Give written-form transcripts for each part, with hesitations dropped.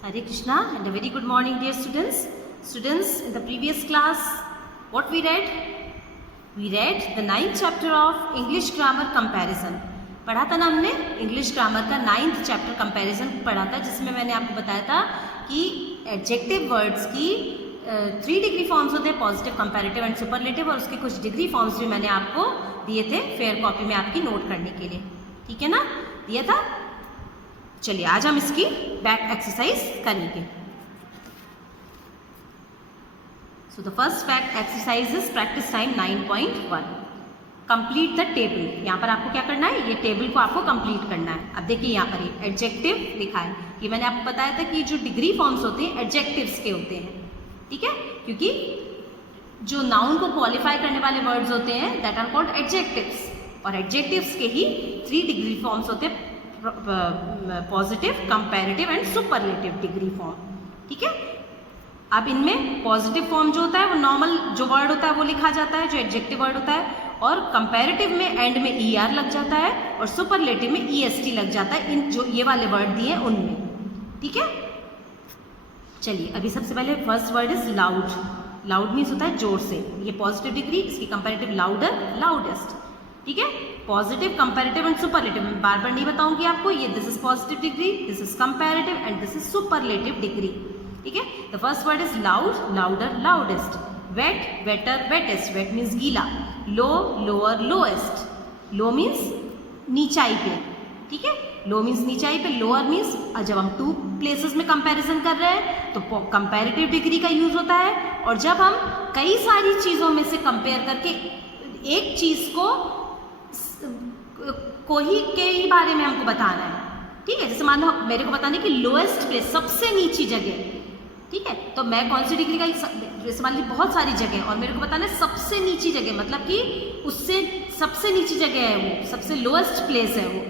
Hare Krishna and a very good morning dear students. Students, in the previous class, what we read? We read the 9th chapter of English Grammar Comparison. पढ़ा था ना हमने English grammar का 9th chapter comparison पढ़ा था, जिसमें मैंने आपको बताया था कि एडजेक्टिव वर्ड्स की 3 डिग्री फॉर्म्स होते हैं, पॉजिटिव, कंपैरेटिव एंड सुपरलेटिव, और उसके कुछ डिग्री फॉर्म्स भी मैंने आपको दिए थे फेयर कॉपी में आपकी नोट करने के लिए, ठीक है ना, दिया था। चलिए आज हम इसकी बैक एक्सरसाइज करेंगे। So the first back exercise is practice time 9.1, complete the table. यहाँ पर आपको क्या करना है, ये टेबल को आपको कंप्लीट करना है। अब देखिए यहाँ पर ये एडजेक्टिव लिखा है, ये मैंने आपको बताया था कि जो डिग्री फॉर्म्स होते हैं एडजेक्टिव्स के होते हैं, ठीक है, क्योंकि जो नाउन को क्वालिफाई करने वाले वर्ड्स होते हैं दैट आर कॉल्ड एडजेक्टिव्स, और एडजेक्टिव्स के ही 3 डिग्री फॉर्म्स होते हैं, positive, comparative and superlative degree form, ठीक है। अब इनमें पॉजिटिव फॉर्म जो होता है वो नॉर्मल जो वर्ड होता है वो लिखा जाता है, जो एडजेक्टिव वर्ड होता है, और कंपैरेटिव में एंड में ER लग जाता है, और सुपरलेटिव में EST लग जाता है, इन जो ये वाले वर्ड दिए हैं उनमें, ठीक है। चलिए अभी सबसे पहले first word is loud. Loud means होता है जोर से, ये पॉजिटिव डिग्री, इसकी कंपैरेटिव लाउडर, लाउडेस्ट, ठीक है। पॉजिटिव, कंपैरेटिव एंड सुपरलेटिव मैं बार बार नहीं बताऊंगी आपको, ये this is positive degree, this is comparative and this is superlative degree, ठीक है। The first word is loud, louder, loudest. Wet, wetter, wettest, wet means गीला। Low, lower, lowest. Low means नीचाई पे, ठीक है, लो मीन्स नीचाई पे, लोअर मीन्स जब हम 2 प्लेसेस में कंपैरिजन कर रहे हैं तो कंपैरेटिव डिग्री का यूज होता है, और जब हम कई सारी चीज़ों में से कंपेयर करके एक चीज़ को ही बारे में हमको बताना है, ठीक है। जैसे मान लो मेरे को बताना है कि लोएस्ट प्लेस, सबसे नीची जगह, ठीक है, तो मैं कौन सी डिग्री का, जैसे मान ली बहुत सारी जगह और मेरे को बताना है सबसे नीची जगह, मतलब कि उससे सबसे नीची जगह है वो, सबसे लोएस्ट प्लेस है वो,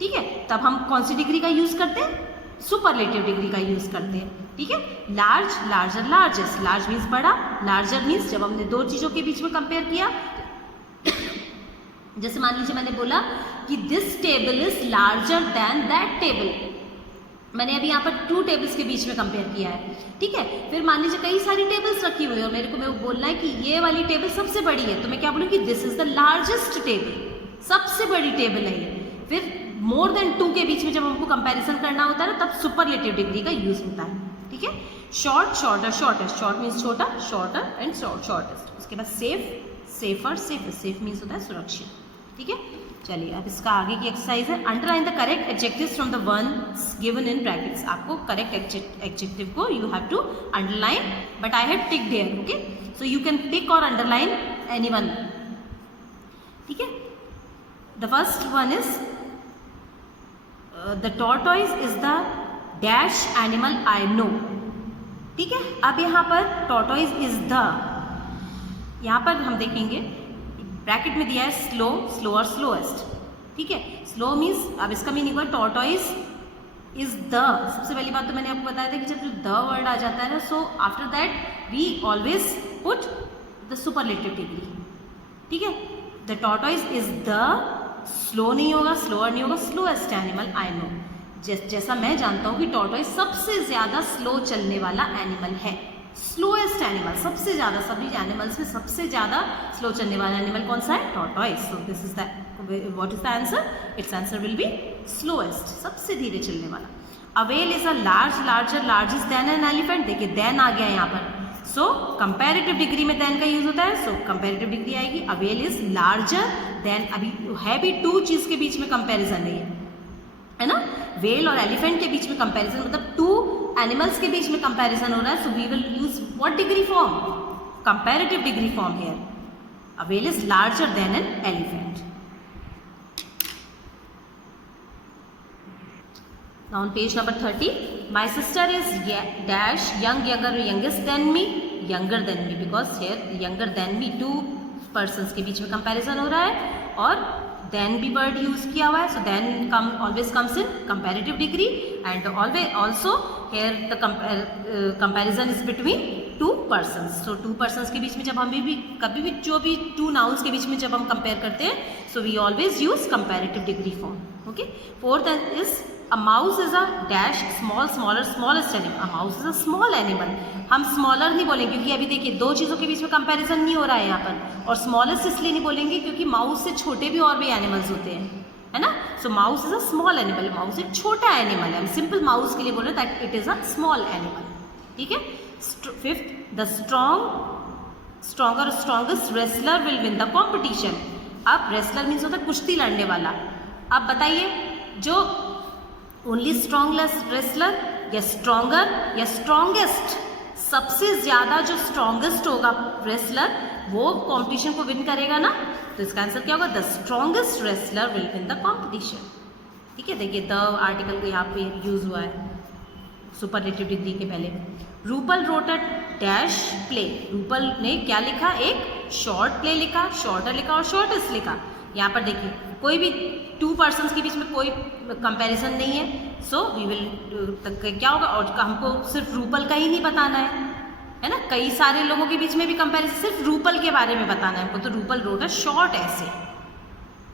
ठीक है, तब हम कौन सी डिग्री का यूज करते हैं, सुपरलेटिव डिग्री का यूज करते हैं, ठीक है। Large, larger, largest. Large means बड़ा, लार्जर मीन्स जब हमने 2 चीज़ों के बीच में कंपेयर किया, जैसे मान लीजिए मैंने बोला कि this table is larger then that table, मैंने अभी यहाँ पर 2 टेबल्स के बीच में कंपेयर किया है, ठीक है। फिर मान लीजिए कई सारी टेबल्स रखी हुई है और मेरे को बोलना है कि ये वाली टेबल सबसे बड़ी है, तो मैं क्या बोलूँ कि this is the largest table, सबसे बड़ी टेबल है ये। फिर मोर देन 2 के बीच में जब हमको कंपैरिजन करना होता है ना, तब सुपरलेटिव डिग्री का यूज होता है, ठीक है। Short, shorter, shortest. Short means छोटा, शॉर्टर एंड शॉर्टेस्ट। उसके बाद safe, safer, safest. Safe means होता है सुरक्षित, ठीक है। चलिए अब इसका आगे की एक्सरसाइज है, underline the correct adjectives from the ones given in brackets. आपको करेक्ट एडजेक्टिव को you have to underline, but I have ticked here, okay, so you can tick और अंडरलाइन एनीवन, ठीक है। The first one is the tortoise is the dash animal I know, ठीक है। अब यहाँ पर टॉर्टोइज इज द, यहाँ पर हम देखेंगे ब्रैकेट में दिया है स्लो, स्लोअर, स्लोएस्ट, ठीक है। स्लो मीन्स, अब इसका मीनिंग हुआ टॉर्टोइज इज द। सबसे पहली बात तो मैंने आपको बताया था कि जब जो द वर्ड आ जाता है ना, so after that we always put the superlative degree, ठीक है। The tortoise is the, slow नहीं होगा, स्लोअर नहीं होगा, स्लोएस्ट एनिमल आई नो। जैसा मैं जानता हूँ कि टॉर्टोइज सबसे ज़्यादा स्लो चलने वाला एनिमल है, स्लोएस्ट एनिमल, सबसे ज़्यादा, सभी एनिमल्स में सबसे ज़्यादा स्लो चलने वाला एनिमल कौन सा है, tortoise. So this is the, what is the answer, its answer will be slowest, सबसे धीरे चलने वाला। A whale is a large, larger, largest than an elephant. देखिए देन आ गया यहाँ पर, सो कंपैरेटिव डिग्री में देन का यूज होता है, सो कंपैरेटिव डिग्री आएगी। अवेल इज लार्जर देन, अभी है भी 2 चीज़ के बीच में कंपेरिजन है ना, वेल और एलिफेंट के बीच में कंपैरिजन, मतलब 2 एनिमल्स के बीच में कंपैरिजन हो रहा है, so we will use what degree form, comparative degree form here. A whale is larger than an elephant. Now on page number 30, my sister is dash young, younger, youngest than me, younger than me, because here younger than me 2 persons के बीच में comparison हो रहा है, और then भी word use किया हुआ है, so than always comes in comparative degree, and always also here the comparison is between 2 persons. So 2 persons के बीच में जब हम भी कभी भी जो भी 2 नाउन्स के बीच में जब हम कंपेयर करते हैं, so we always use comparative degree form, okay. 4th is a mouse is a dash small smaller smallest animal, a mouse is a small animal. हम स्मॉलर नहीं बोलेंगे क्योंकि अभी देखिए दो चीज़ों के बीच में कंपैरिजन नहीं हो रहा है यहाँ पर, और स्मॉलेस्ट इसलिए नहीं बोलेंगे क्योंकि माउस से छोटे भी और भी एनिमल्स होते हैं, है ना। So mouse is a small animal, mouse एक छोटा एनिमल है, हम सिंपल माउस के लिए बोल रहे हैं that it is a small animal, ठीक है। Fifth, the stronger strongest wrestler will win the competition. अब रेसलर मीन्स होता है कुश्ती लड़ने वाला। अब बताइए जो ओनली स्ट्रॉन्गेस्ट रेसलर या स्ट्रॉन्गर या स्ट्रॉन्गेस्ट, सबसे ज्यादा जो स्ट्रॉन्गेस्ट होगा रेसलर वो कॉम्पिटिशन को विन करेगा ना, तो इसका आंसर क्या होगा, the strongest wrestler will win the competition, ठीक है। देखिए द आर्टिकल को यहाँ पे यूज हुआ है सुपरलेटिव डिग्री के पहले। Rupal wrote a dash play, Rupal ने क्या लिखा, एक शॉर्ट प्ले लिखा, शॉर्टर लिखा और शॉर्टेस्ट लिखा। यहाँ पर देखिए कोई भी टू पर्सन्स के बीच में कोई कंपैरिजन नहीं है, सो वी विल क्या होगा, और हमको सिर्फ रूपल का ही नहीं बताना है ना, कई सारे लोगों के बीच में भी कंपैरिजन, सिर्फ रूपल के बारे में बताना है हमको, तो रूपल रोट है शॉर्ट ऐसे,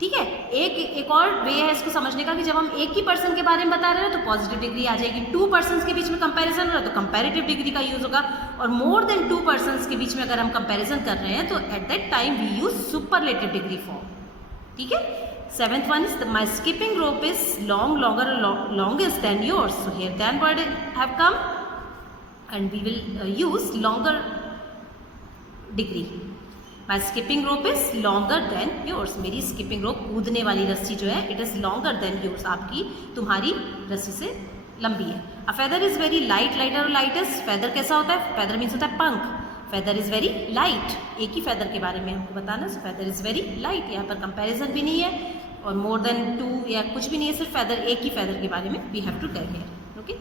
ठीक है। एक और वे है इसको समझने का कि जब हम एक ही पर्सन के बारे में बता रहे हैं तो पॉजिटिव डिग्री आ जाएगी, टू पर्सन्स के बीच में कंपैरिजन हो रहा है तो कंपैरेटिव डिग्री का यूज होगा, और मोर देन टू पर्सन्स के बीच में अगर हम कंपैरिजन कर रहे हैं तो at that time we use superlative degree form, ठीक है। Seventh one is my skipping rope is longest than yours, so here than word have come and we will use longer degree. My skipping rope is longer than yours, मेरी skipping rope कूदने वाली रस्सी जो है it is longer than yours, आपकी तुम्हारी रस्सी से लंबी है। A feather is very light, lighter और लाइटेस्ट, फेदर कैसा होता है, फेदर मीन्स होता है पंख, फेदर इज वेरी लाइट, एक ही फेदर के बारे में हमको बताना, सो फेदर इज वेरी लाइट, यहाँ पर कंपैरिजन भी नहीं है और मोर देन टू या कुछ भी नहीं है, सिर्फ फेदर, एक ही फेदर के बारे में we have to tell here, okay.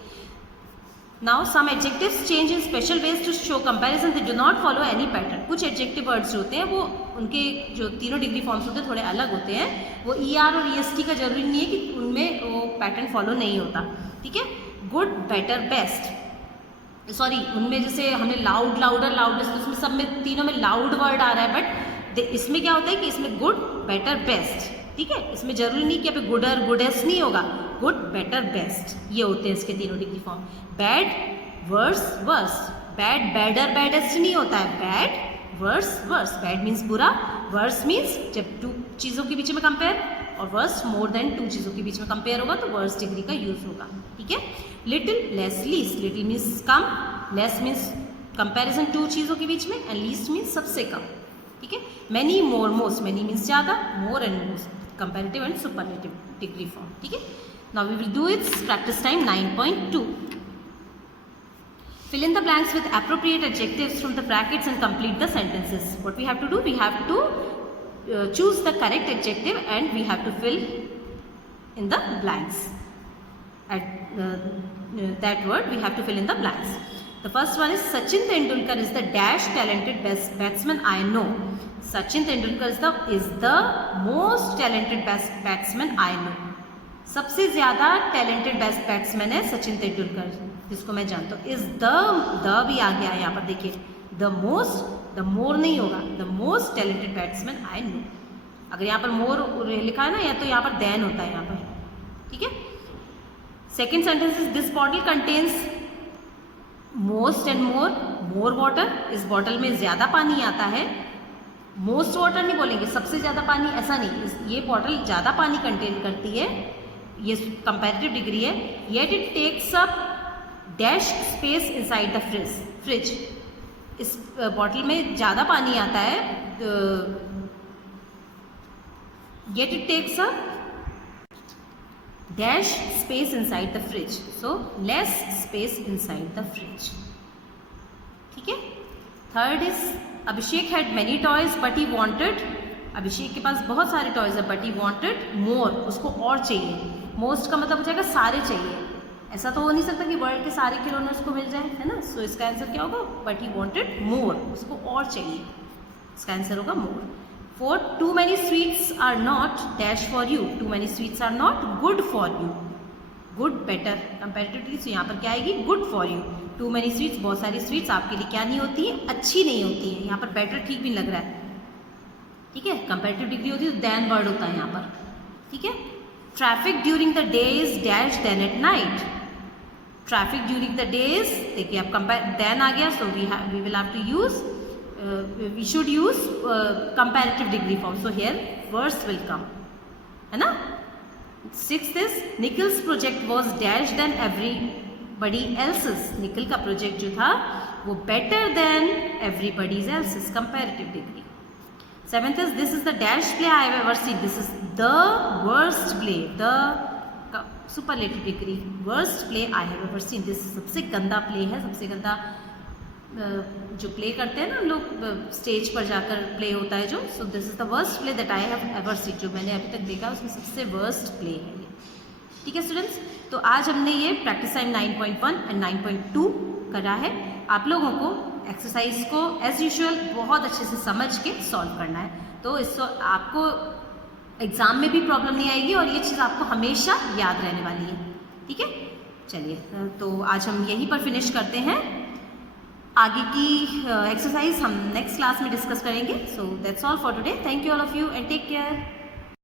Now some adjectives change in special ways to show comparison, they do not follow any pattern. कुछ एडजेक्टिव वर्ड्स होते हैं वो उनके जो तीनों डिग्री फॉर्म्स होते हैं थोड़े अलग होते हैं, वो ER और EST का जरूरी नहीं है कि उनमें वो पैटर्न फॉलो नहीं होता, ठीक है। गुड, बेटर, बेस्ट, सॉरी उनमें जैसे हमने लाउड, लाउडर, लाउडेस्ट, उसमें सब में तीनों में लाउड वर्ड आ रहा है, बट इसमें क्या होता है कि इसमें गुड, बेटर, बेस्ट, ठीक है। इसमें जरूरी नहीं कि अभी गुडर, गुडेस्ट नहीं होगा, गुड, बेटर, बेस्ट, ये होते हैं इसके तीनों degree form. Bad, worse, worse, bad, badder, baddest नहीं होता है, bad, worse, worse, bad means बुरा, वर्स मीन्स जब टू चीज़ों के बीच में कंपेयर, और वर्स मोर देन टू चीज़ों के बीच में कंपेयर होगा तो वर्स डिग्री का यूज होगा, ठीक है। Little, less, least, little means कम, लेस मीन्स कंपैरिजन टू चीज़ों के बीच में, एंड लीस्ट मीन्स सबसे कम, ठीक है। Many, more, most, many means ज़्यादा, more and most, comparative and superlative degree form, ठीक है। Now we will do its practice time 9.2. Fill in the blanks with appropriate adjectives from the brackets and complete the sentences. What we have to do? We have to choose the correct adjective and we have to fill in the blanks. At that word we have to fill in the blanks. The first one is Sachin Tendulkar is the dash talented best batsman I know. Sachin Tendulkar is the most talented best batsman I know. सबसे ज़्यादा talented best batsman है सचिन तेंदुलकर, जिसको मैं जानता हूँ। Is the भी आ गया है यहाँ पर, देखिए द मोस्ट, द मोर नहीं होगा, the most talented batsman I know. अगर यहाँ पर मोर लिखा है ना, या तो यहाँ पर देन होता है यहाँ पर, ठीक है। Second sentence is this bottle contains most and more, more water, इस बॉटल में ज़्यादा पानी आता है। मोस्ट वाटर नहीं बोलेंगे, सबसे ज़्यादा पानी ऐसा नहीं, ये बॉटल ज़्यादा पानी कंटेन करती है, ये कंपैरेटिव डिग्री है। Yet it takes up dash space inside the fridge, इस बॉटल में ज़्यादा पानी आता है, yet it takes up dash space inside the fridge, so less space inside the fridge, ठीक है। Third is Abhishek had many toys but he wanted, Abhishek के पास बहुत सारे टॉयज है बट ही वॉन्टेड मोर, उसको और चाहिए। मोस्ट का मतलब हो जाएगा सारे चाहिए, ऐसा तो हो नहीं सकता कि वर्ल्ड के सारे खिलौने उसको मिल जाए, है ना। सो इसका आंसर क्या होगा, बट ही वॉन्टेड मोर, उसको और चाहिए, इसका आंसर होगा more. Fourth, too many sweets are not dash for you, too many sweets are not good for you, good, better, comparatively, so यहाँ पर क्या आएगी, good for you. Too many sweets, बहुत सारी स्वीट्स आपके लिए क्या नहीं होती है, अच्छी नहीं होती है। यहाँ पर बेटर ठीक भी लग रहा है, ठीक है। कंपैरेटिव डिग्री होती है तो देन वर्ड होता है यहाँ पर, ठीक है। Traffic during the day is dash than at night. Traffic during the days, देखिए अब कंपेयर देन आ गया, so we will have to use, we should use comparative degree form. So here worse will come, है ना. 6th is Nikhil's project was dash than everybody else's. Nikhil का project जो था वो better than everybody's else's, comparative degree. 7th is this is the dash play I have ever seen. This is the worst play, the superlative degree, worst play I have ever seen. This सबसे गंदा play है, सबसे गंदा जो play करते हैं ना हम लोग स्टेज पर जाकर प्ले होता है जो. सो this is the worst play that I have ever seen. जो मैंने अभी तक देखा उसमें सबसे वर्स्ट प्ले है ये. ठीक है स्टूडेंट्स, तो आज हमने ये प्रैक्टिस टाइम 9.1 एंड 9.2 करा है. आप लोगों को एक्सरसाइज को एज यूजुअल बहुत अच्छे से समझ के सॉल्व करना है. तो इसको आपको एग्जाम में भी प्रॉब्लम नहीं आएगी और ये चीज़ आपको हमेशा याद रहने वाली है. ठीक है, चलिए तो आज हम यहीं पर फिनिश करते हैं. आगे की एक्सरसाइज हम नेक्स्ट क्लास में डिस्कस करेंगे. So that's all for today. Thank you all of you and take care.